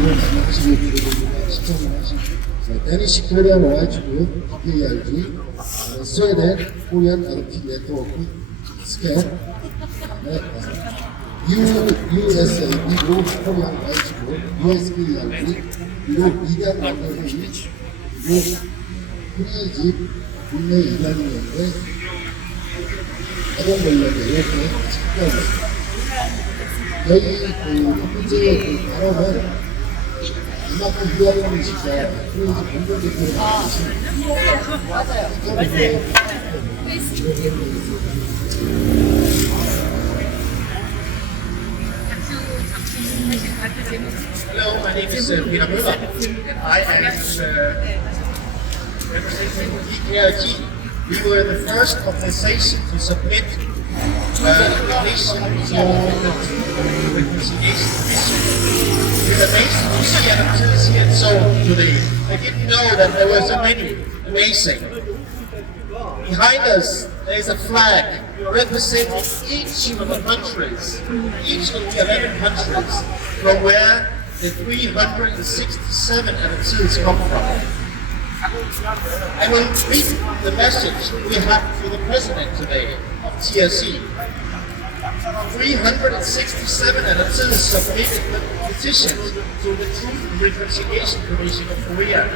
이름을 만나시고 들어보니까 시청을 하신 데니시 코리안 와이즈그 TRC 스웨덴 코리안 아르티 네트워크 스캔 USA 미국 코리안 와이즈그 USBRT 그리고 미디안 만나서 그리고 프리집 국내 이단이었는데 아동 관련돼 이렇게 찾아오고 있습니다. 저희 첫 번째 발언은 이만큼 유학하는 진짜 프리집 공동 대표를 맡으신 맞아요. Hello, my name is Peter Müller. I am representing TRC. We were the first organization to submit application for the reconciliation mission. We're amazed to see adopters here in Seoul today. I didn't know that there were so many. Amazing. Behind us, there is a flag representing each of the countries, each of the 11 countries, from where the 367 adoptees come from. I will read the message we have to the President today of TRC. 367 adoptees submitted petitions to the Truth and Reconciliation Commission of Korea,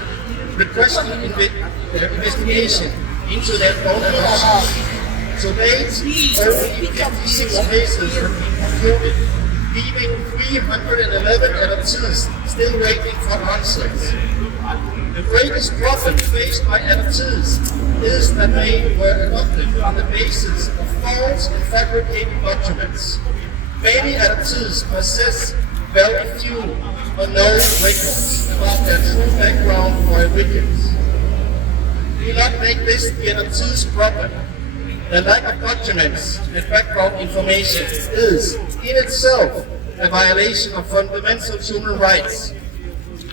requesting investigation into their own adoption. To date, only 56 cases have been concluded, leaving 311 adoptees still waiting for answers. The greatest problem faced by adoptees is that they were adopted on the basis of false and fabricated documents. Many adoptees possess very few or no records about their true background or origins. Do not make this the adoptees' problem. The lack of documents and background information is, in itself, a violation of fundamental human rights.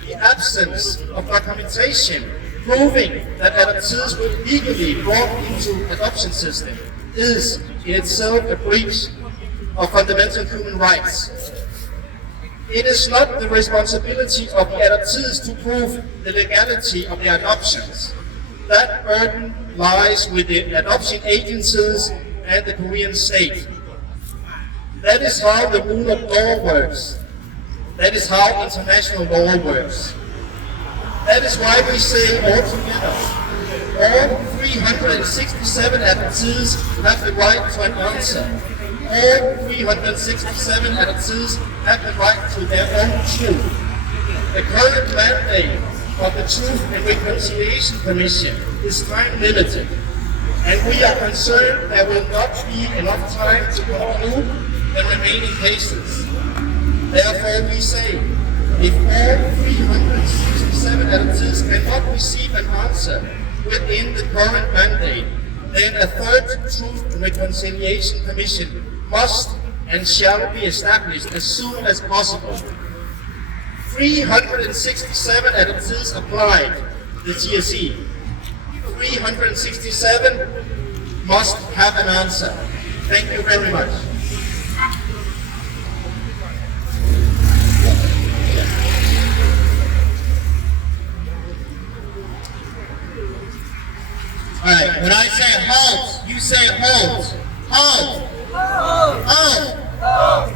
The absence of documentation proving that adoptees were legally brought into adoption system is, in itself, a breach of fundamental human rights. It is not the responsibility of the adoptees to prove the legality of their adoptions. That burden lies with the adoption agencies and the Korean state. That is how the rule of law works. That is how international law works. That is why we say all together, all 367 adoptees have the right to an answer. All 367 adoptees have the right to their own truth. The current mandate of the Truth and Reconciliation Commission is time limited, and we are concerned there will not be enough time to conclude the remaining cases. Therefore, we say, if all 367 adoptees cannot receive an answer within the current mandate, then a third Truth and Reconciliation Commission must and shall be established as soon as possible. 367 adoptees applied to the TRC. 367 must have an answer. Thank you very much. Alright, when I say halt, you say halt. Halt! Halt!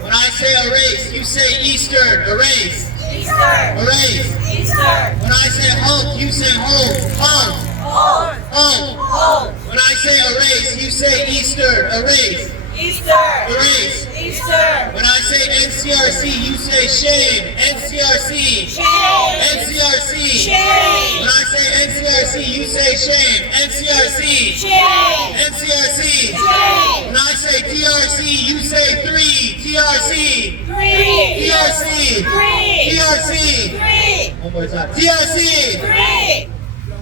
When I say erase, you say Eastern. Erase. Easter! Erase. Easter! When I say halt, you say hold. Halt. Hold! Halt. Hold! When I say erase, you say Eastern. Erase. Easter! Erase. Easter! When I say NCRC, you say shame. NCRC. Shame! NCRC. Shame! When I say NCRC, you say shame. NCRC. Shame! NCRC. Shame! When I say TRC, you say three. TRC. Three! TRC. Three! TRC. Three! One more time. TRC. Three!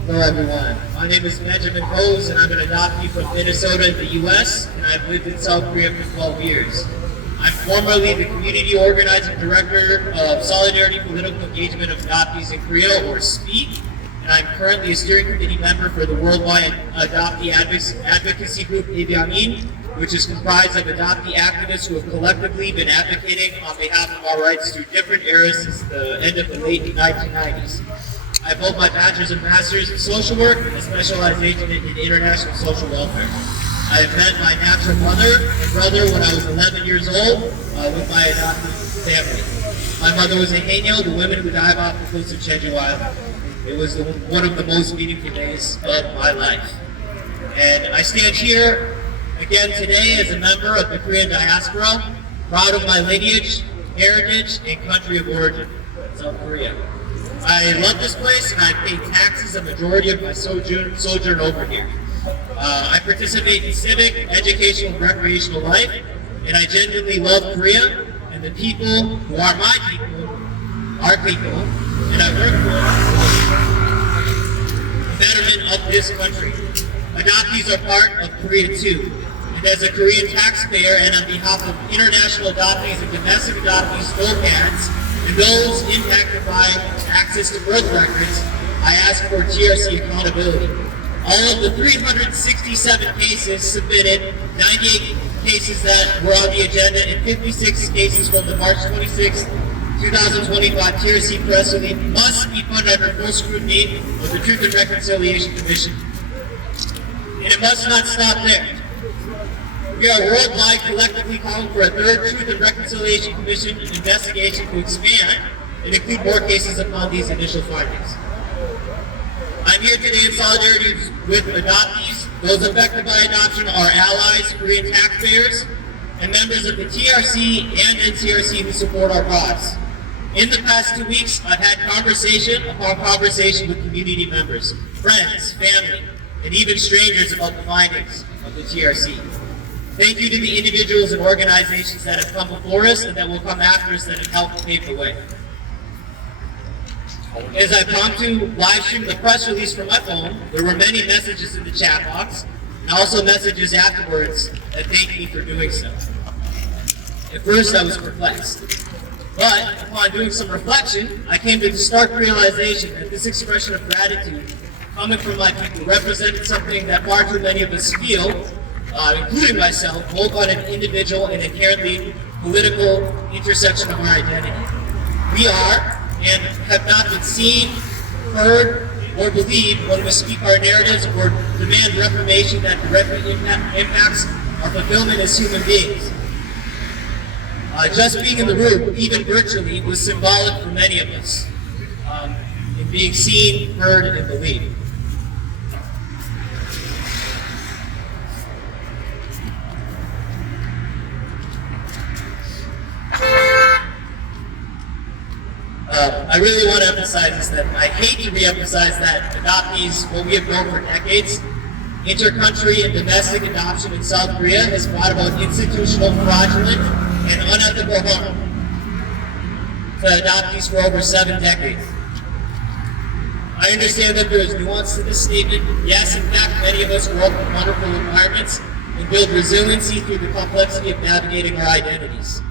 Hello everyone, my name is Benjamin Rose and I'm an adoptee from Minnesota in the US, and I've lived in South Korea for 12 years. I'm formerly the Community Organizing Director of Solidarity Political Engagement of Adoptees in Korea, or SPEAK, and I'm currently a steering committee member for the Worldwide Adoptee Advocacy Group, Ibyamin, which is comprised of adoptee activists who have collectively been advocating on behalf of our rights through different eras since the end of the late 1990s. I have both my bachelor's and master's in social work and a specialization in international social welfare. I met my natural mother and brother when I was 11 years old with my adopted family. My mother was a Haino, the women who dive off the coast of Jeju Island. It was one of the most meaningful days of my life. And I stand here again today as a member of the Korean diaspora, proud of my lineage, heritage, and country of origin, South Korea. I love this place and I pay taxes a majority of my sojourn over here. I participate in civic, educational, and recreational life, and I genuinely love Korea and the people who are my people, our people, and I work for the betterment of this country. Adoptees are part of Korea too, and as a Korean taxpayer and on behalf of international adoptees and domestic adoptees, OCADs, and those impacted by access to birth records, I ask for TRC accountability. All of the 367 cases submitted, 98 cases that were on the agenda, and 56 cases from the March 26, 2025 TRC press release must be put under full scrutiny of the Truth and Reconciliation Commission. And it must not stop there. We are worldwide collectively calling for a third Truth and Reconciliation Commission investigation to expand and include more cases upon these initial findings. I'm here today in solidarity with adoptees, those affected by adoption, our allies, Korean taxpayers, and members of the TRC and NTRC who support our cause. In the past 2 weeks, I've had conversation upon conversation with community members, friends, family, and even strangers about the findings of the TRC. Thank you to the individuals and organizations that have come before us and that will come after us that have helped pave the way. As I prompt to live stream the press release from my phone, there were many messages in the chat box, and also messages afterwards that thanked me for doing so. At first, I was perplexed. But upon doing some reflection, I came to the stark realization that this expression of gratitude coming from my people represented something that far too many of us feel, including myself, both on an individual and inherently political intersection of our identity. We are, and have not been seen, heard, or believed when we speak our narratives or demand reformation that directly impacts our fulfillment as human beings. Just being in the room, even virtually, was symbolic for many of us in being seen, heard, and believed. I really want to emphasize this, that I hate to re-emphasize that adoptees, what we have known for decades, inter-country and domestic adoption in South Korea has brought about institutional, fraudulent, and unethical harm to adoptees for over 7 decades. I understand that there is nuance to this statement. Yes, in fact, many of us grow up in wonderful environments and build resiliency through the complexity of navigating our identities.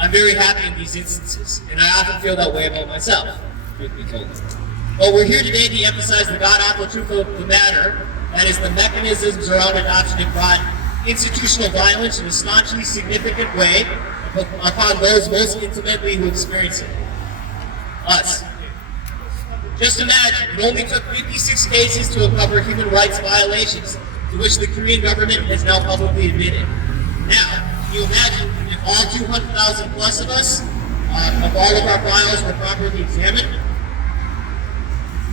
I'm very happy in these instances, and I often feel that way about myself, truth be told. But we're here today to emphasize the god-awful truth of the matter, that is the mechanisms around adoption have brought institutional violence in a staunchly significant way upon those most intimately who experience it. Us. Just imagine, it only took 56 cases to uncover human rights violations, to which the Korean government has now publicly admitted. Now, can you imagine if all 200,000 plus of us, of all of our files were properly examined?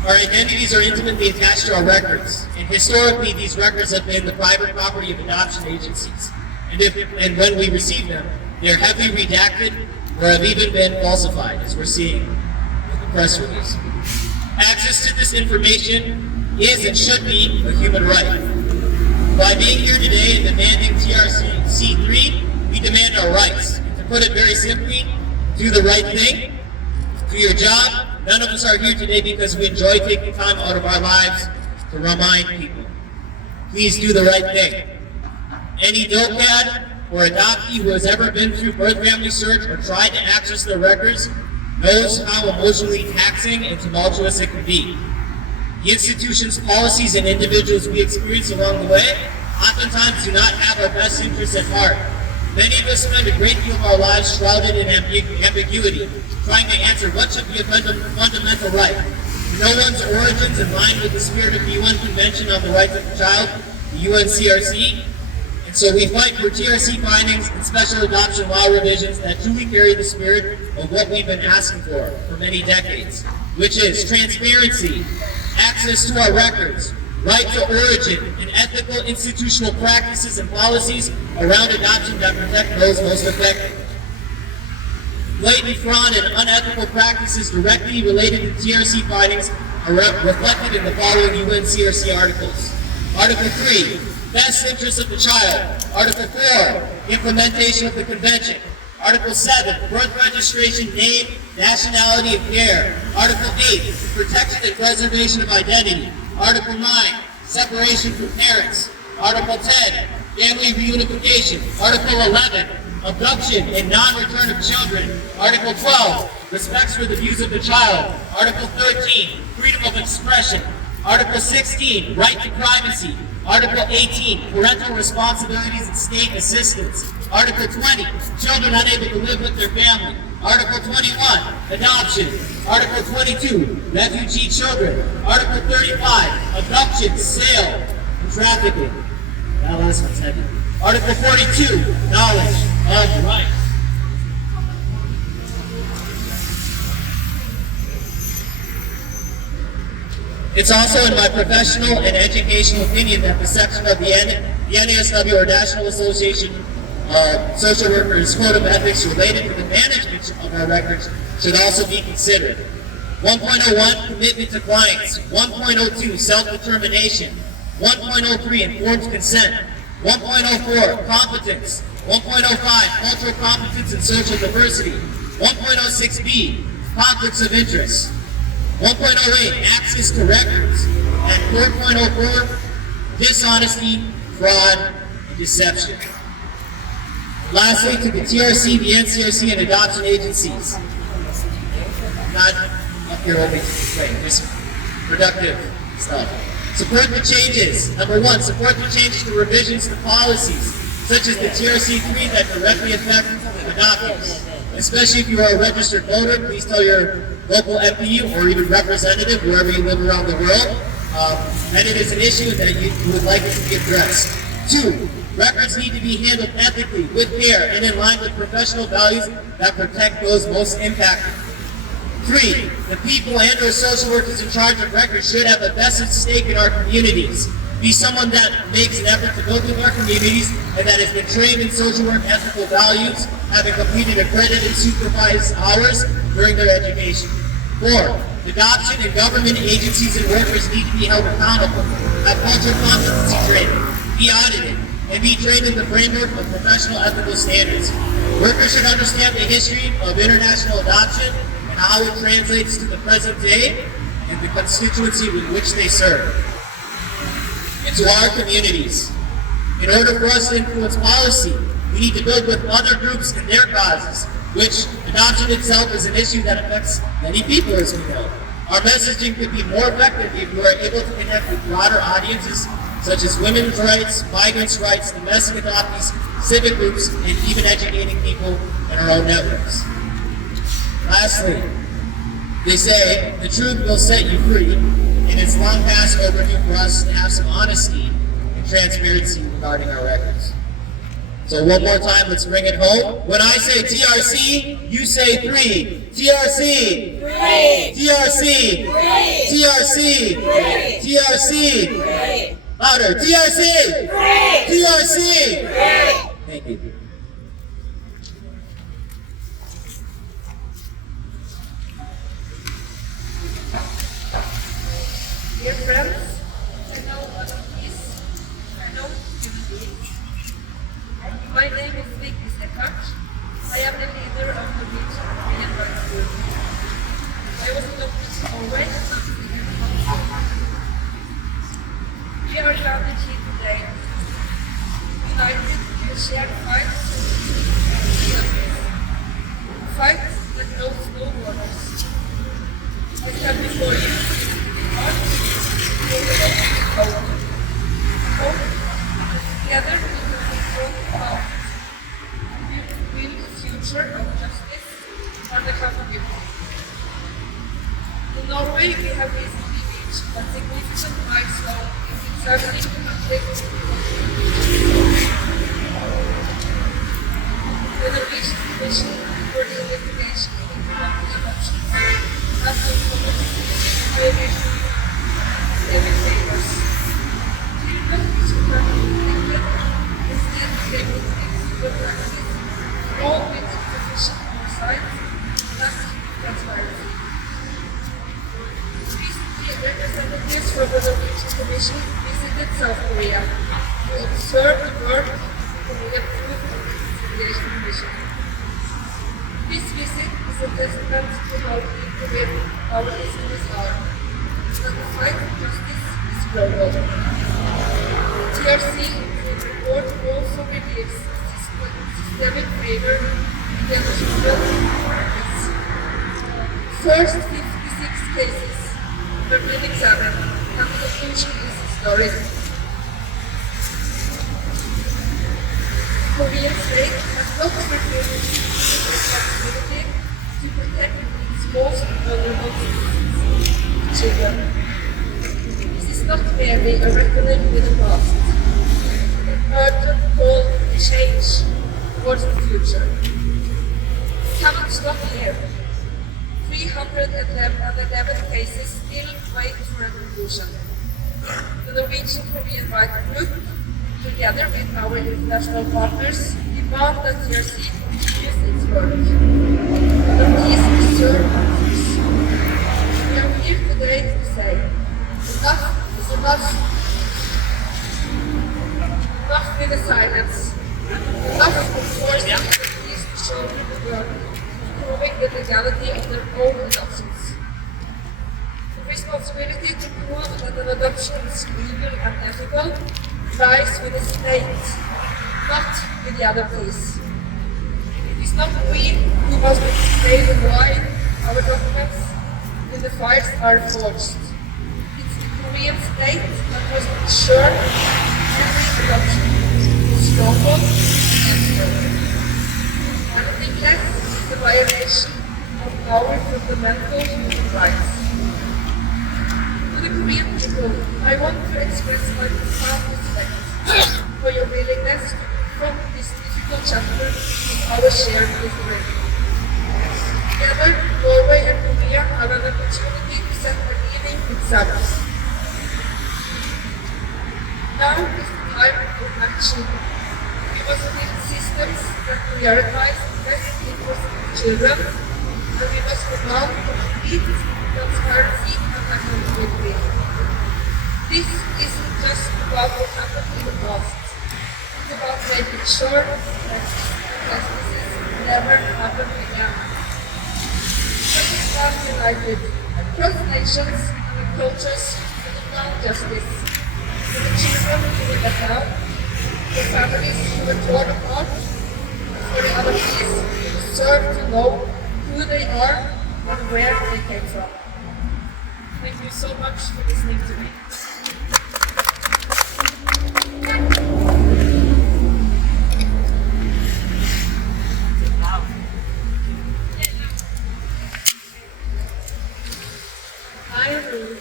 Our identities are intimately attached to our records, and historically these records have been the private property of adoption agencies. And when we receive them, they're heavily redacted or have even been falsified, as we're seeing with the press release. Access to this information is and should be a human right. By being here today and demanding TRC3, we demand our rights. And to put it very simply, do the right thing, do your job. None of us are here today because we enjoy taking time out of our lives to remind people. Please do the right thing. Any DOCAD or adoptee who has ever been through birth family search or tried to access their records knows how emotionally taxing and tumultuous it can be. The institution's policies and individuals we experience along the way oftentimes do not have our best interests at heart. Many of us spend a great deal of our lives shrouded in ambiguity, trying to answer what should be a fundamental right. No one's origins in line with the spirit of the UN Convention on the Rights of the Child, the UNCRC, and so we fight for TRC findings and special adoption law revisions that truly carry the spirit of what we've been asking for many decades, which is transparency, access to our records, right to origin, and ethical institutional practices and policies around adoption that protect those most affected. Blatant fraud and unethical practices directly related to TRC findings are reflected in the following UNCRC articles. Article 3, best interests of the child. Article 4, implementation of the convention. Article 7, birth registration, name, nationality, and care. Article 8, protection and preservation of identity. Article 9, separation from parents. Article 10, family reunification. Article 11, abduction and non-return of children. Article 12, respect for the views of the child. Article 13, freedom of expression. Article 16, right to privacy. Article 18, parental responsibilities and state assistance. Article 20, children unable to live with their family. Article 21, adoption. Article 22, refugee children. Article 35, abduction, sale, and trafficking. That last one's heavy. Article 42, knowledge of rights. It's also in my professional and educational opinion that the section of the NASW, or National Association of Social Workers Code of Ethics related to the management of our records should also be considered. 1.01, commitment to clients. 1.02, self-determination. 1.03, informed consent. 1.04, competence. 1.05, cultural competence and social diversity. 1.06b, conflicts of interest. 1.08, access to records. And 4.04, dishonesty, fraud, and deception. Lastly, to the TRC, the NCRC, and adoption agencies. Not up here only just productive stuff. Support the changes. Number 1, support the changes to revisions to policies, such as the TRC3 that directly affect adoptees. Especially if you are a registered voter, please tell your local MPU or even representative wherever you live around the world that it is an issue that you would like it to be addressed. 2, records need to be handled ethically, with care, and in line with professional values that protect those most impacted. 3, the people and or social workers in charge of records should have a vested stake in our communities. Be someone that makes an effort to build with our communities and that has been trained in social work ethical values, having completed accredited supervised hours during their education. 4, adoption and government agencies and workers need to be held accountable, have cultural competency training, be audited, and be trained in the framework of professional ethical standards. Workers should understand the history of international adoption and how it translates to the present day and the constituency with which they serve. And to our communities. In order for us to influence policy, we need to build with other groups and their causes, which adoption itself is an issue that affects many people, as we know. Our messaging could be more effective if we are able to connect with broader audiences such as women's rights, migrants' rights, domestic adoptees, civic groups, and even educating people in our own networks. Lastly, they say the truth will set you free, and it's long past overdue for us to have some honesty and transparency regarding our records. So one more time, let's bring it home. When I say TRC, you say 3. TRC! 3! TRC! 3! TRC! 3! TRC! 3! Louder! TRC! 3! TRC! 3! Thank you. Dear friends, I know what it is. I know unity. My name is Vicky Sekach. I am the leader of the Beach Women Rights Group. I was adopted always. We are gathered here today, united in a shared fight, a fight that knows no borders. I stand before you, heart, In Norway, we have recently reached a significant milestone in examining conflict. The Norwegian Commission for the Investigation into Adoption has concluded violation of 7 favors. Children which were convicted instead became victims of practice, all with sufficient oversight and transparency. Recently, representatives from the Norwegian Commission visited South Korea to observe the work of the Korean Food Investigation Commission. This visit is a testament to how integrated our listeners are, that the fight for justice is global. The TRC report also reveals systemic favor against children. First 56 cases were been examined, and the conclusion is historic. The Korean state has not fulfilled its responsibility to protect its most vulnerable citizens, children. This is not merely a reckoning with the past, but an urgent call to change towards the future. We cannot stop here. 311 cases still wait for a conclusion. The Norwegian Korean Rights Group, together with our international partners, demand that TRC continues its work. But these deserve answers. We are here today to say, enough is enough. Enough with the silence. Enough of forcing these children to work, proving the legality of their own adoptions. The responsibility to prove that an adoption is legal and ethical lies with the state, not with the adoptees. It is not we who must explain why our documents in the files are forged. It's the Korean state that must ensure every adoption is lawful and ethical. Anything less is a violation of our fundamental human rights. To the Korean people, I want to express my profound respect for your willingness to confront this difficult chapter in our shared history. Together, Norway and Korea have an opportunity to set a leading example. Now is the time for action. We must build systems that prioritize the best interests of children, and we must demand complete transparency and accountability. This isn't just about what happened in the past. It's about making sure that injustices never happen again. Let us stand united across nations and cultures to demand justice for the children who were left out, the families who were torn apart, and for the adoptees who deserve to know who they are and where they came from. Thank you so much for listening to me. Hi everyone,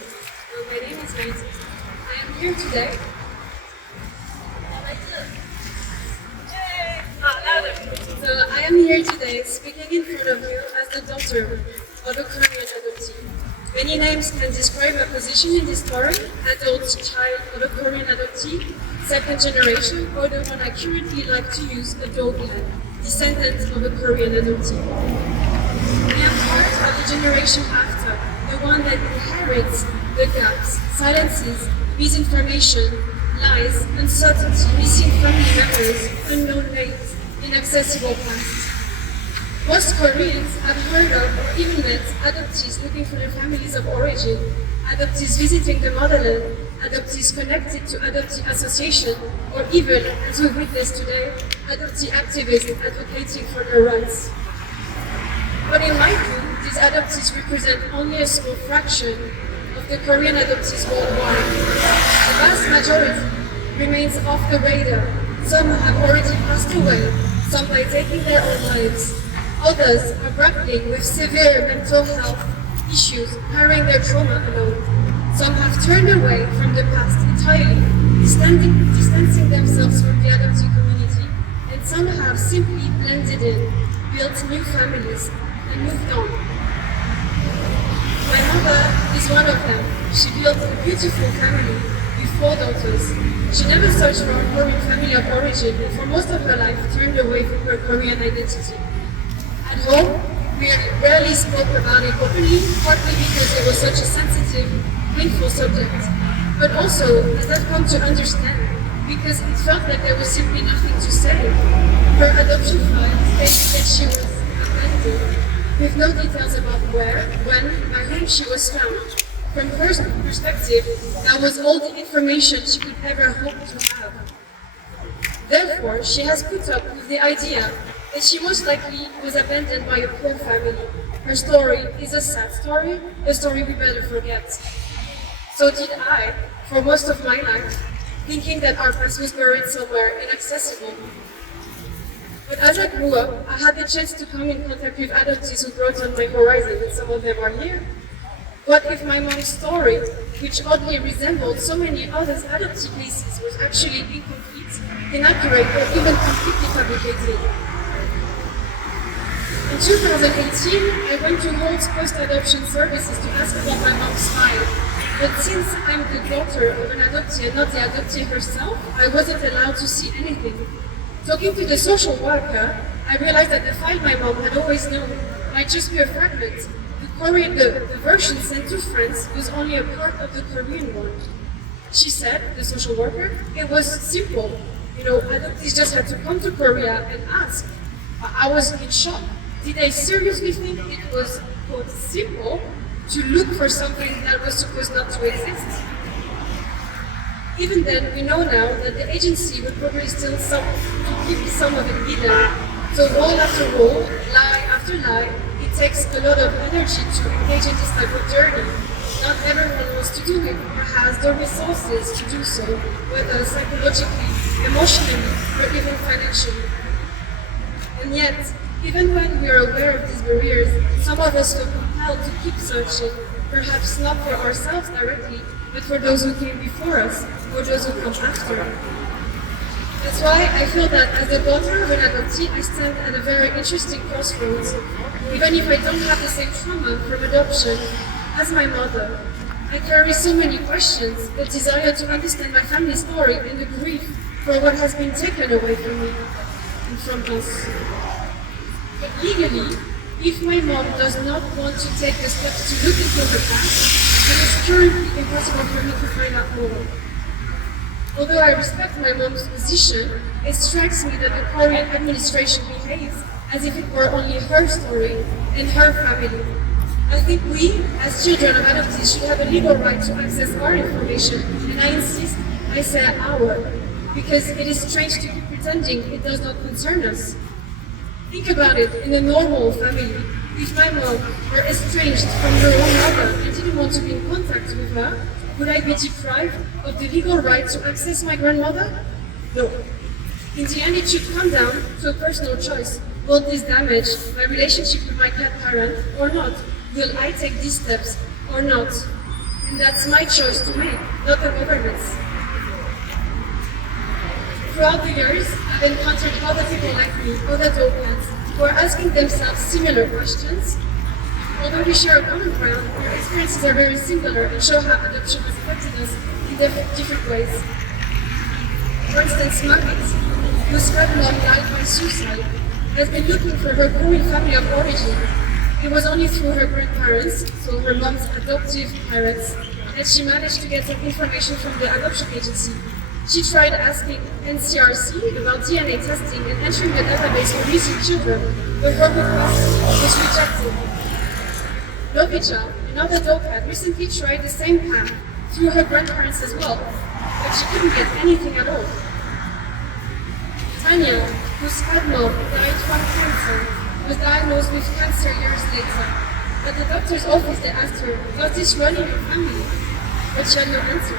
my name is Maite. I am here today. So I am here today speaking in front of you as the daughter of a Korean adoptee. Many names can describe my position in this story: adult child of a Korean adoptee, second generation, or the one I currently like to use, a doghead, descendant of a Korean adoptee. I am part of the generation after, the one that inherits the gaps, silences, misinformation, lies, uncertainty, missing family members, unknown names, inaccessible past. Most Koreans have heard of or even met adoptees looking for their families of origin, adoptees visiting the motherland, adoptees connected to adoptee association, or even, as we witnessed today, adoptee activists advocating for their rights. But in my view, these adoptees represent only a small fraction of the Korean adoptees worldwide. The vast majority remains off the radar. Some have already passed away, some by taking their own lives. Others are grappling with severe mental health issues, carrying their trauma alone. Some have turned away from the past entirely, distancing themselves from the adoptee community, and some have simply blended in, built new families, and moved on. My mother is one of them. She built a beautiful family with 4 daughters. She never searched for a Korean family of origin, and for most of her life turned away from her Korean identity. At home, we rarely spoke about it openly, partly because it was such a sensitive, painful subject, but also, as I've come to understand, because it felt like there was simply nothing to say. Her adoption file stated that she was abandoned, with no details about where, when, by whom she was found. From her perspective, that was all the information she could ever hope to have. Therefore, she has put up with the idea that she most likely was abandoned by a poor family. Her story is a sad story, a story we better forget. So did I, for most of my life, thinking that our past was buried somewhere inaccessible. But as I grew up, I had the chance to come in contact with adoptees who brought on my horizon, and some of them are here. What if my mom's story, which oddly resembled so many others' adoptee cases, was actually incomplete, inaccurate, or even completely fabricated? In 2018, I went to Holt's post-adoption services to ask about my mom's file. But since I'm the daughter of an adoptee and not the adoptee herself, I wasn't allowed to see anything. Talking to the social worker, I realized that the file my mom had always known might just be a fragment. The version sent to France was only a part of the Korean one. She said, the social worker, it was simple. Adoptees just had to come to Korea and ask. I was in shock. Did I seriously think it was, quote, simple to look for something that was supposed not to exist? Even then, we know now that the agency would probably still keep some of it hidden. So wall after wall, lie after lie, it takes a lot of energy to engage in this type of journey. Not everyone wants to do it or has the resources to do so, whether psychologically, emotionally, or even financially. And yet, even when we are aware of these barriers, some of us feel compelled to keep searching, perhaps not for ourselves directly, but for those who came before us, or those who come after. That's why I feel that as a daughter of an adoptee, I stand at a very interesting crossroads. Even if I don't have the same trauma from adoption as my mother, I carry so many questions, the desire to understand my family story and the grief for what has been taken away from me and from us. But legally, if my mom does not want to take the steps to look into her past, it is currently impossible for me to find out more. Although I respect my mom's position, it strikes me that the Korean administration behaves as if it were only her story and her family. I think we, as children of adoptees, should have a legal right to access our information, and I insist I say our, because it is strange to keep pretending it does not concern us. Think about it, in a normal family, if my mom were estranged from her own mother and didn't want to be in contact with her, would I be deprived of the legal right to access my grandmother? No. In the end, it should come down to a personal choice. Will this damage my relationship with my cat parent or not? Will I take these steps or not? And that's my choice to make, not the government's. Throughout the years, I've encountered other people like me, other dog cats, who are asking themselves similar questions. Although we share a common ground, our experiences are very similar and show how adoption has affected us in different ways. For instance, Margaret, whose mom died by suicide, has been looking for her Korean family of origin. It was only through her grandparents, so her mom's adoptive parents, that she managed to get some information from the adoption agency. She tried asking TRC about DNA testing and entering the database for missing children, but her request was rejected. Novicha, another dog cat, recently tried the same path through her grandparents as well, but she couldn't get anything at all. Tanya, whose mom died from cancer, was diagnosed with cancer years later. At the doctor's office, they asked her, "Was this running your family?" But she had no answer.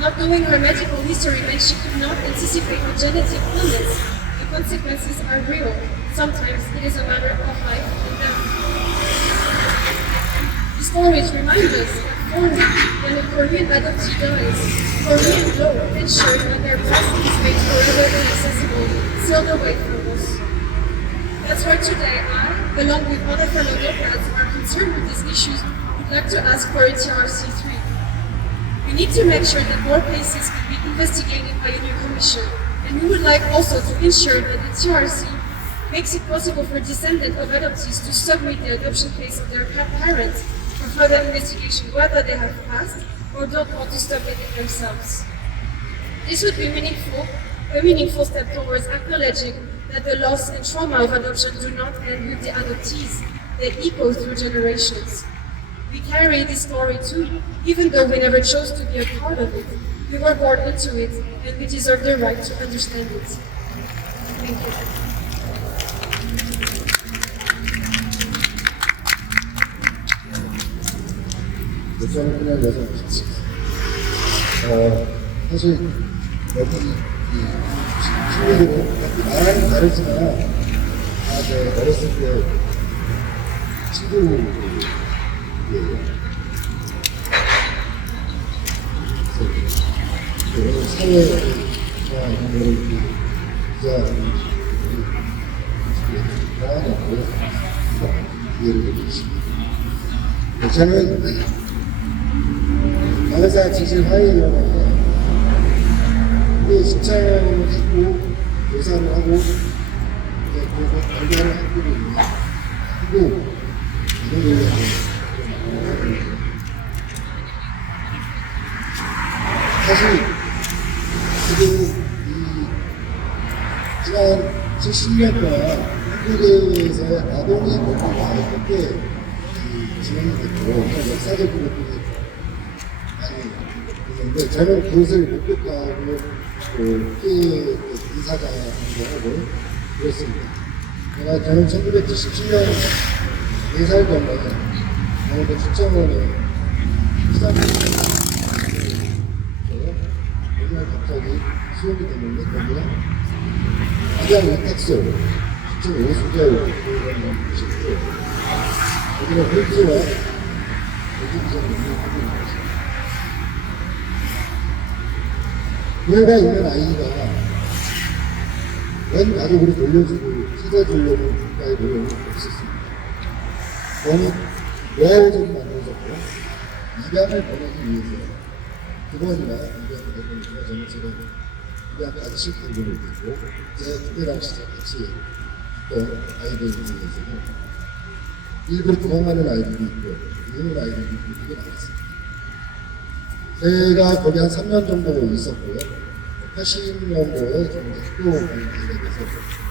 Not knowing her medical history meant she could not anticipate a genetic illness. The consequences are real. Sometimes it is a matter of life and death. The stories remind us that when a Korean adoptee dies, Korean law ensures that their past is made forever inaccessible, sealed away from us. That's why today I, along with other fellow Democrats, are concerned with these issues, would like to ask for a TRC3. We need to make sure that more cases can be investigated by a new commission, and we would like also to ensure that the TRC makes it possible for descendants of adoptees to submit the adoption case of their parents for further investigation, whether they have passed or don't want to submit it themselves. This would be a meaningful step towards acknowledging that the loss and trauma of adoption do not end with the adoptees, they echo through generations. We carry this story too, even though we never chose to be a part of it. We were born into it, and we deserve the right to understand it. Thank you. 저는 그냥 여성 같이 사실 여기 친구들은 나랑 다르지만 다 어렸을 때 친구예요. 그래서 사회와 이런 거를 기자하는 이해를 해주고 있습니다. 저는 나회사 지질 화해위원회에 신청을 했고 조사를 하고 그리고 결과를 하고 이런 사실 지금 이 지난 70년 동안 한국에서 아동의 권리가 어떻게 진행이 됐고 역사적으로 근데 저는 그것을 목격하고 피해 인사장을 하고 그랬습니다. 저는 1977년 4살 전에 강원도 춘천원에 시작했어요. 거기가 갑자기 수용이 됐는데 거기가 그냥 위탁소, 춘천 5수절 그런 곳이고 거기는 홀지와 외주기자를 하고 있습니다. 부모가 있는 아이가 원 가족으로 돌려주고 찾아주려는 국가의 노력은 없었습니다. 저는 노하우적인 만들어졌고 입양을 보내기 위해서 두 번이나 입양을 해보니까 저는 제가 입양까지 실패를 했고 그때 당시 같이 했던 아이들 중에서는 일부러 도망가는 아이들이 있고 우는 아이들이 있고 되게 많았습니다. 제가 거기 한 3년 정도 있었고요. 80년도에 좀 학교 관계가 돼서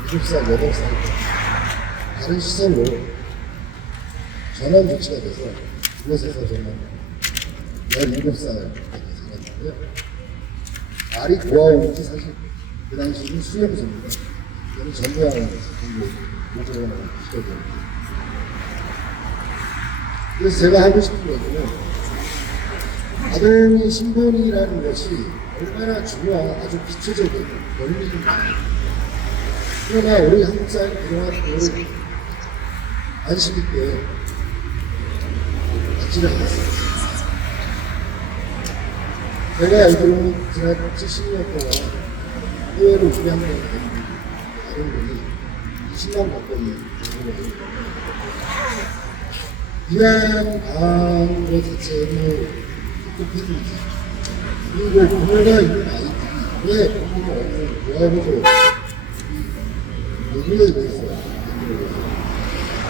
7살, 8살 다른 시설로 전환 조치가 돼서 그곳에서 저는 17살 살았는데요. 말이 고아원인지 사실 그 당시는 수용소입니다. 저는 전부양에서 목으로 시켜드립니다. 그래서 제가 하고 싶은 거는 아동의 신분이라는 것이 얼마나 중요한 아주 기초적인 원리입니다. 그러나 우리 한국 사회 그동안 그걸 관심 있게 받지를 않았습니다. 제가 알기로는 지난 70년 동안 해외로 입양된 아동들이 20만 가까이 되는 입양 것 자체는 그리고 부모가 있는 아이들이 왜 부모가 없는 고아보고 노동에 대해서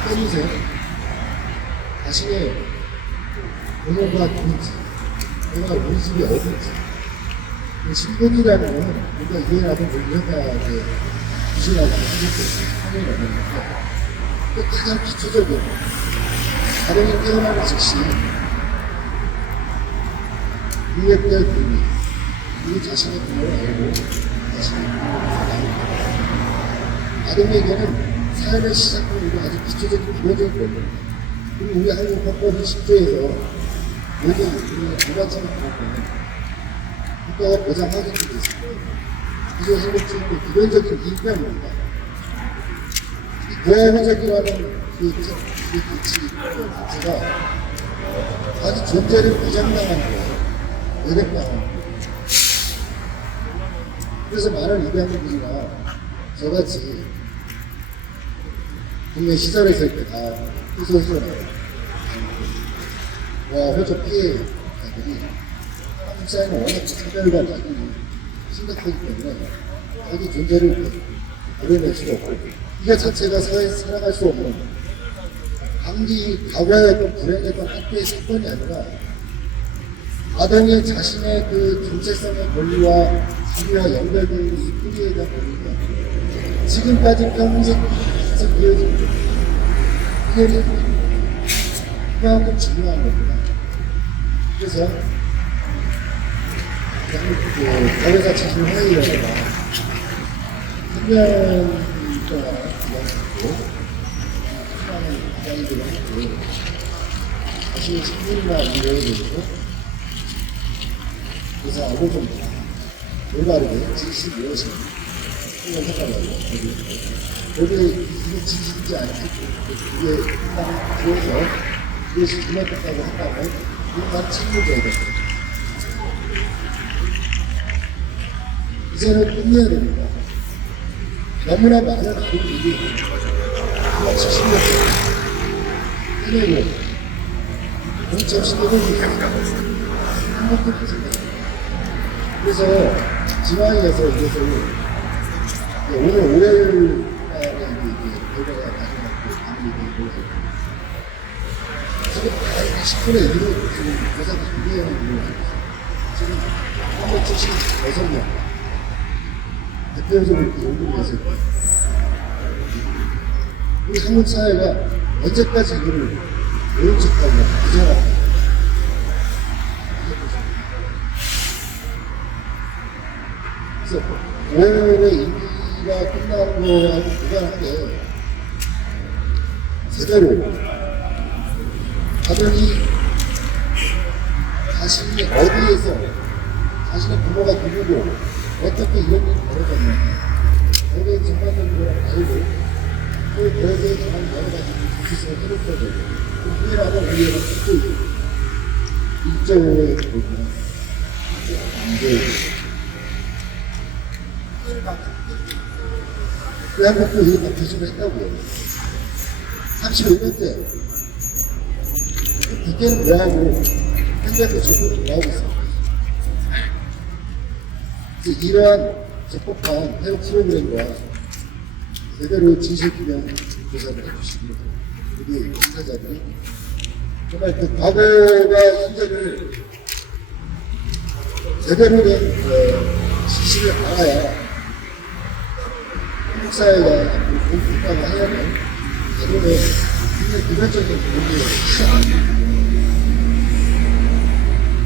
평생 자신의 부모가 누군지 내가 우리 집이 어딘지 신분이라는 건 우리가 이해하는 물명하게 주시라고 생각해서 상관이 없는데 가장 기초적인 아동이 태어나는 즉시 이해할 권리, 우리 자신의 부모를 알고 자신의 부모를 나누고 아동에게는 삶의 시작부터 아주 기초적인 기본적인 권리입니다. 그리고 우리 한국 헌법 10조에서 모든 우리 일반적인 부분은 국가가 보장하게 되어 있습니다. 그래서 한국적인 기본적인 인권입니다. 부활적이라는 그 가치 자체가 자기 존재를 부정당하는 거예요. 외백당하는 거예요. 그래서 많은 입양인들이나 저같이 국내 시설에서 이렇게 다 호소해줘요. 호적 피해자들이 한국 사회는 워낙 차별과 낙인이 심각하기 때문에 자기 존재를 드러낼 수가 없고 이거 자체가 사회에서 살아갈 수 없는 과거에 어떤 불행했던 학교의 사건이 아니라 아동의 자신의 그 정체성의 권리와 자기와 연결되는 이 뿌리에 대한 권리가 지금까지 평생 계속 이어지고 이게 그만큼 중요한 겁니다. 그래서 사회자 자신 회의라든가 3년 동안 기다리고 수많은 부장들을 하고 다시 10분이나 일해야 되고 그래서 알고 좀 올바르게 진실 무엇인지 생각해달라고 거기에 이게 진실인지 아닌지 그게 일단 들어서 그것이 그만뒀다고 한다면 그건 책임져야 됩니다. 이제는 끝내야 됩니다. 너무나 많은 아동들이 그냥 70년 해내고 공천 시대를 행복했습니다. 그래서 지방에서 이것을 오늘 5월 달에 결과가 나중에 가능이 되고 지금 10분의 1로 지금 조사가 준비해놓은 지금 376명 대표적으로 이렇게 연구를 해서 우리 한국 사회가 언제까지 이거를 오른쪽하고 부정하고 그래서 5월에 임기가 끝나는 거하고 무관하게 제대로 아들이 자신이 어디에서 자신의 부모가 누구고 어떻게 이런 일이 벌어졌냐 거기에 정말적으로 알고 또 거기에 정말 여러 가지 조치를 해놓고 되고 그 후회라는 의외가 듣고 있고 일정에 보면 이제 대한민국도 이렇게 기술을 했다고요. 35년째 그때는 뭐하고 현재도 저도 뭐하고 있습니다. 이러한 적법한 해독 프로그램과 제대로 진실규명 조사를 해주시고 우리 감사자들이 정말 그 과거와 현재를 제대로 된 진실을 알아야 한국 사회가 앞으로 공부하고 하야는 제대로 굉장히 기본적인 문제를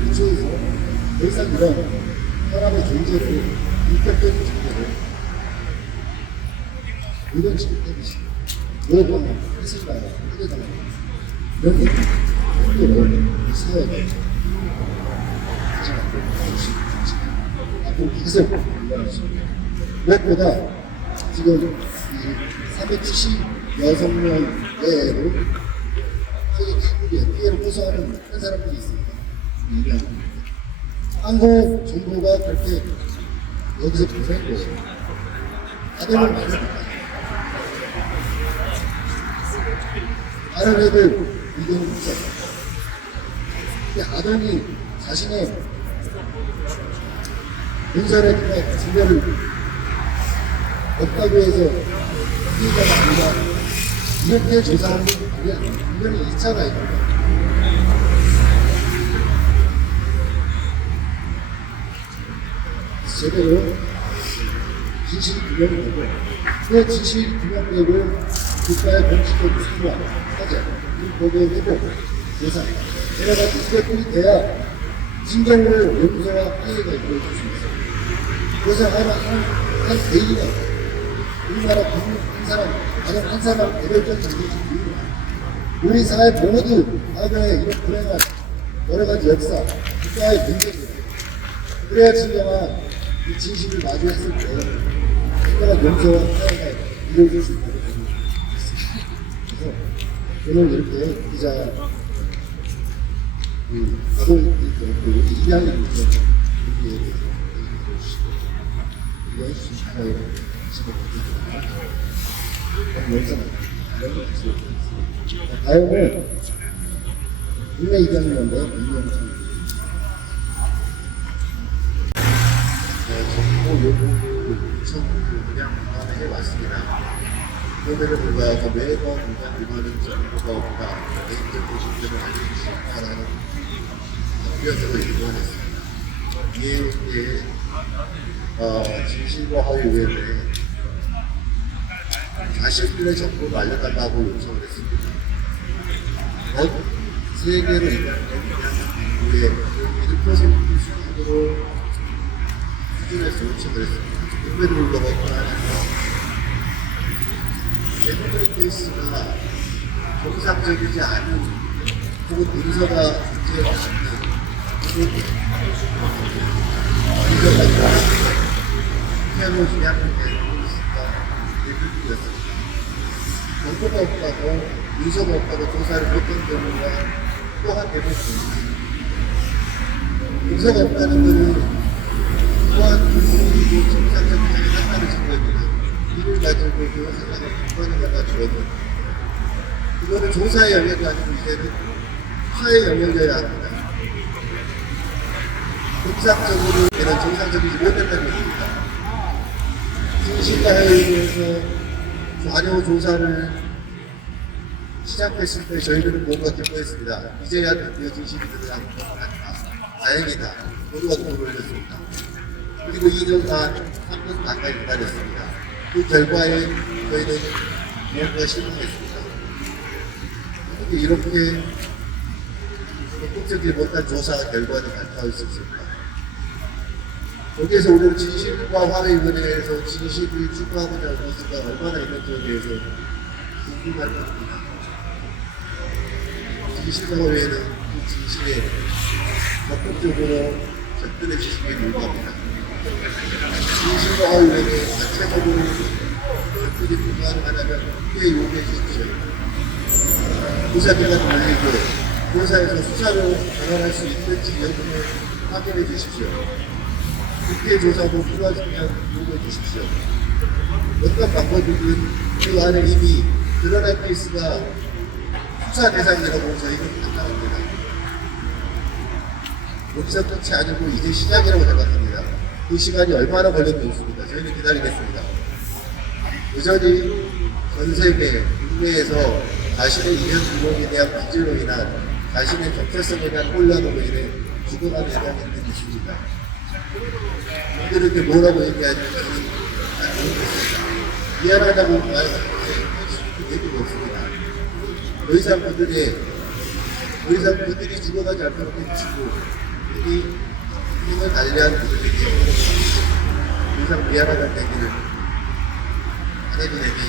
그쪽에서 더 이상 이런 사람의 존재를 인격적인 존재를 이런 식으로 해주시고 왜 그러면 했을까요? 하게다가 이런 게 힘들어 이 사회가 가장 앞으로 해주시고 앞으로 계속 올라가시고 무엇보다 지금 이 376명 외에도 세계 각국에 피해를 호소하는 한 사람들이 있습니다. 유명합니다. 한국 정부가 그렇게 여기서 보낸 거예요. 아동을 만납니다. 다른 애들 의견은 없어요. 근데 아동이 자신의 문서라든가 증거를 없다고 해서 피해자가 아니라 이렇게 조사하는 게 그게 아니에요. 이거는 2차 가입니다. 제대로 진실이 규명되고 그 진실이 규명되고 국가의 공식적인 수와 사죄 그리고 거기에 회복 예산 여러 가지 이것들이 돼야 진정으로 용서와 피해가 이루어질 수 있어요. 그래서 한 개인이 우리나라 국민 한 사람 가장 한 사람 개별적 자격이 우리 사회 모두 과거에 이런 불행한 여러 가지 역사 국가의 문제들 그래야 진정한 이 진실을 마주했을 때 국가가 용서와 사회가 이루어질 수 있다고 오늘 이렇게 기자 가고 있는 이양이 있는 여기에 얘기해 주시고 이런 수사에 집어넣습니다. 다음은 국내 이장님인데 이명창 정보 요구를 요청을 그냥 해왔습니다. 그럼에도 불구하고 매번 이거는 정보가 없다, 개인정보 신변을 알려줄 수 있다라는 답변을 요구했습니다. 이에 대해 진실과 허위 외에 자신들의 정보를 알려달라고 요청을 했습니다. 전 세계로 이방된 인구의 1% 수준으로 수준에서 요청을 했습니다. 그럼에도 불구하고 대부분의 케이스가 정상적이지 않은 혹은 문서가 문제가 없는 문제가 있는 피아노 중요한 케이스가 대부분이었습니다. 정보가 없다고 문서가 없다고 조사를 못한 경우가 또한 대부분입니다. 문서가 없다는 것은 또한 문서이고 정상적이지 않다는 증거입니다. 이를 가지고 생각을 바꾸는 것과 주어진 이거는 조사의 영역이 아니고 이제는 사의 영역이어야 합니다. 정상적으로 얘는 정상적이지 못했다는 것입니다. 진실과 허위에 대해서 자료 조사를 시작했을 때 저희들은 뭔가 기뻐했습니다. 이제야 드디어 진실이 드러난 것 같다. 다행이다. 모두가 돈을 올렸습니다. 그리고 2년 반, 3년 가까이 기다렸습니다. 그 결과에 저희는 무언가 실망했습니다. 어떻게 이렇게 적극적이지 못한 조사 결과를 발표할 수 있을까? 여기에서 오늘 진실과 화해위원회에서 진실을 추구하고자 하는 것이 얼마나 있는지에 대해서 궁금할 겁니다. 진실과 화해는 그 진실에 적극적으로 접근해 주시길 요구합니다. 진실과 화해위원회 자체적으로 접근이 불가능하다면 크게 요구해 주십시오. 조사기간을 늘리고 조사에서 수사로 전환할 수 있는지 여부를 확인해 주십시오. 국회 조사도 필요하시면 요구해 주십시오. 어떤 방법이든 그 안에 이미 드러난 케이스가 수사 대상이라고 저희는 판단합니다. 여기서 끝이 아니고 이제 시작이라고 생각합니다. 그 시간이 얼마나 걸렸는지 모르겠습니다. 저희는 기다리겠습니다. 여전히 전 세계 국내에서 자신의 이념 불복에 대한 기질로 인한 자신의 정체성에 대한 혼란으로 인해 죽어가는 예정이 있습니다. 이들에게 뭐라고 얘기하는지 잘 모르겠습니다. 미안하다고 말할 수 얘기가 없습니다. 더 이상 그들이 죽어가지 않도록 해주시고 그들이 힘을 달리한 그들에게 더 이상 미안하다는 얘기를 하나님에게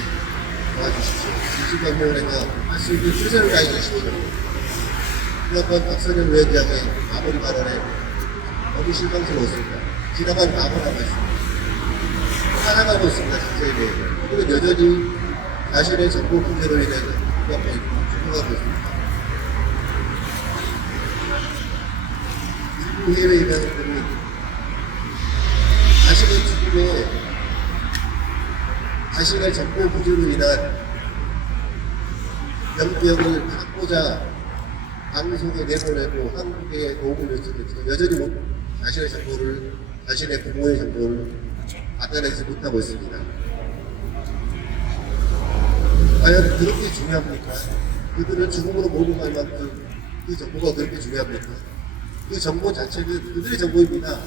도와주십시오. 진실방법원회가 할 수 있는 최선을 다해 주시옵소서. 그런건 박선영 위원장의 마무리 발언에 너무 실망스러웠습니다. 지나간 아무나 말씀. 사랑하고 있습니다, 선생님이. 그들은 여전히 자신의 정보 문제로 인해 죽어가고 있습니다. 일부 해외 입양인들은 자신의 죽음에 자신의 정보 부재로 인한 명령을 받고자 방송에 내보내고 한국에 도움을 요청했지만 여전히 자신의 정보를, 자신의 부모의 정보를 받아내지 못하고 있습니다. 과연 그렇게 중요합니까? 그들은 죽음으로 몰고 갈 만큼 그 정보가 그렇게 중요합니까? 그 정보 자체는 그들의 정보입니다.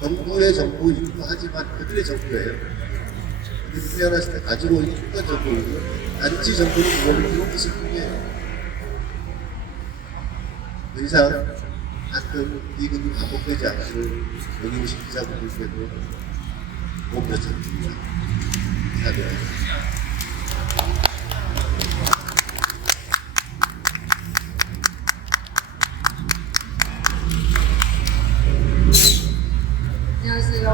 정부의 정보이기도 하지만 그들의 정보예요. 그들이 태어났을 때 가지고 있는 정보이고 단지 정보는 그거를 기록했을 뿐이에요. 더 이상 같은 비극이 반복되지 않기를 여기 오신 기자분들께도 못 맺혀드립니다. 사죄합니다. 안녕하세요.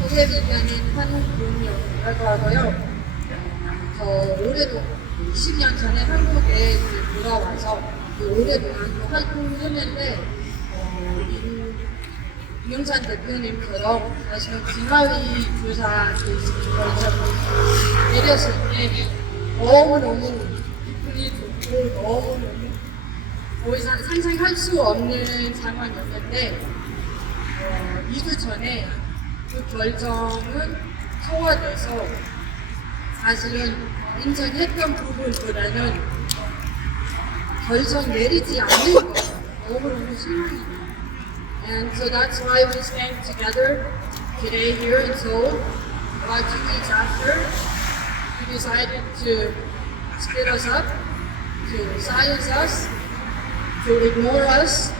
국내 비변인 한국인이라고 하고요. 올해도 20년 전에 한국에 돌아와서 오랫동안 활동을 했는데 김영찬 대표님처럼 사실은 기마위 조사 결정을 내렸을 때 너무너무 기분이 좋고 너무너무 더 이상 상상할 수 없는 상황이었는데 2주 전에 그 결정은 소화돼서 사실은 인정했던 부분보다는 결정 내리지 않는 거 너무너무 실망입니다. And so that's why we stand together today here in Seoul. About 2 weeks after, we decided to split us up, to silence us, to ignore us,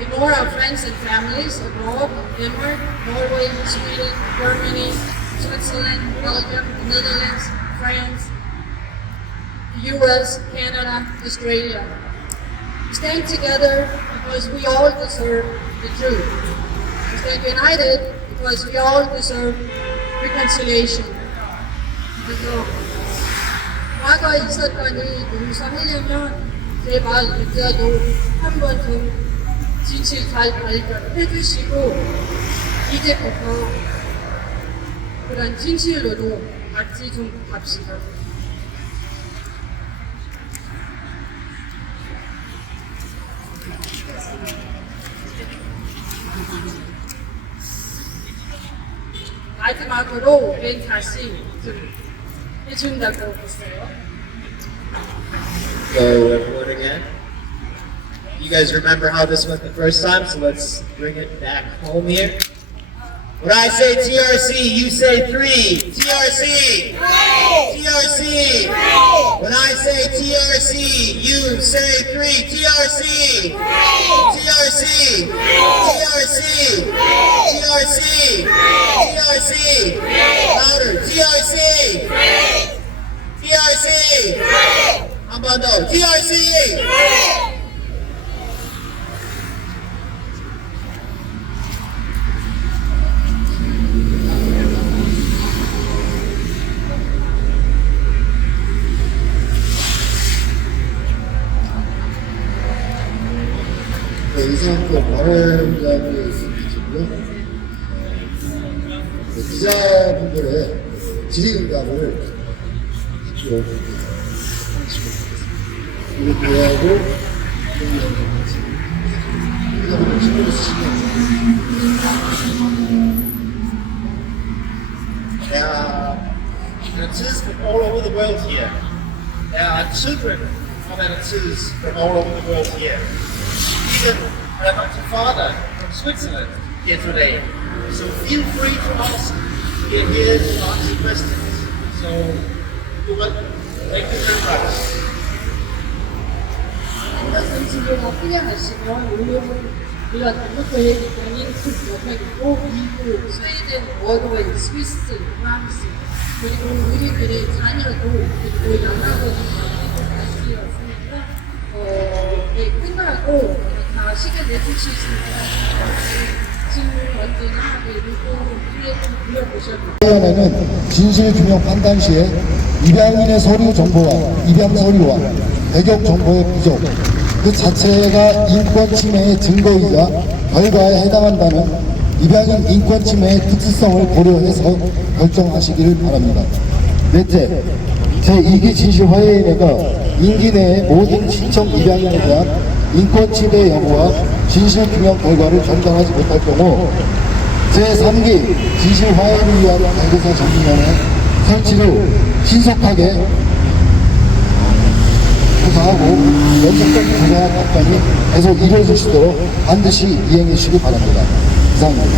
ignore our friends and families abroad, Denmark, Norway, Sweden, Germany, Switzerland, Belgium, the Netherlands, France, the US, Canada, Australia. We stand together because we all deserve the truth. We stand united because we all deserve reconciliation. 그래서 과거에 있었던 이 용서하려면 제발 이제도 한 번 더 진실 잘 발견해 주시고 이제부터 그런 진실로도 같이 좀 갑시다. 마지막으로 우린 다시 좀 해준다고 했어요. So everyone again. You guys remember how this went the first time, so let's bring it back home here. When I say TRC, you say 3. TRC! 3! TRC! 3! When I say TRC, you say 3. TRC! 3! TRC! 3! TRC! 3! TRC! 3! TRC! 3! Louder! TRC! 3! TRC! 3! 한 번 더. TRC! 3! 이상표 발언자들이 있고요. 기자분들의 질의응답을 주로 그리고 대하고 기자분들 질문을 쓰시면 There are editors from all over the world here. There are children of editors from all over the world here. Even I got your father from Switzerland here today. So feel free to ask. We are here to answer questions. So you're welcome. Thank you very much. 한국은 지금 필요하시면 오늘은 우리가 대표의 입장인 옆에있고 미국, 스웨덴, 노르웨이, 스위스, 프랑스 그리고 우리들의 자녀도 그리고 연합원이 미국까지였으니까 네, 끝나고 다 시간 내주실 수 있으니까 질문 언제나 누구 좀 불러보셔도 위원회는 진실규명 판단 시에 입양인의 서류 정보와 입양 서류와 배경 정보의 부족 그 자체가 인권 침해의 증거이자 결과에 해당한다는 입양인 인권 침해의 특수성을 고려해서 결정하시기를 바랍니다. 넷째, 제2기 진실화해인회가 임기 내의 모든 신청 입양인에 대한 인권 침해 여부와 진실규명 결과를 전달하지 못할 경우 제3기 진실화해를 위한 관계사 전문위원회 설치를 신속하게 조사하고 연속된 조사와 답변이 계속 이루어질 수 있도록 반드시 이행해 주시기 바랍니다. 이상입니다.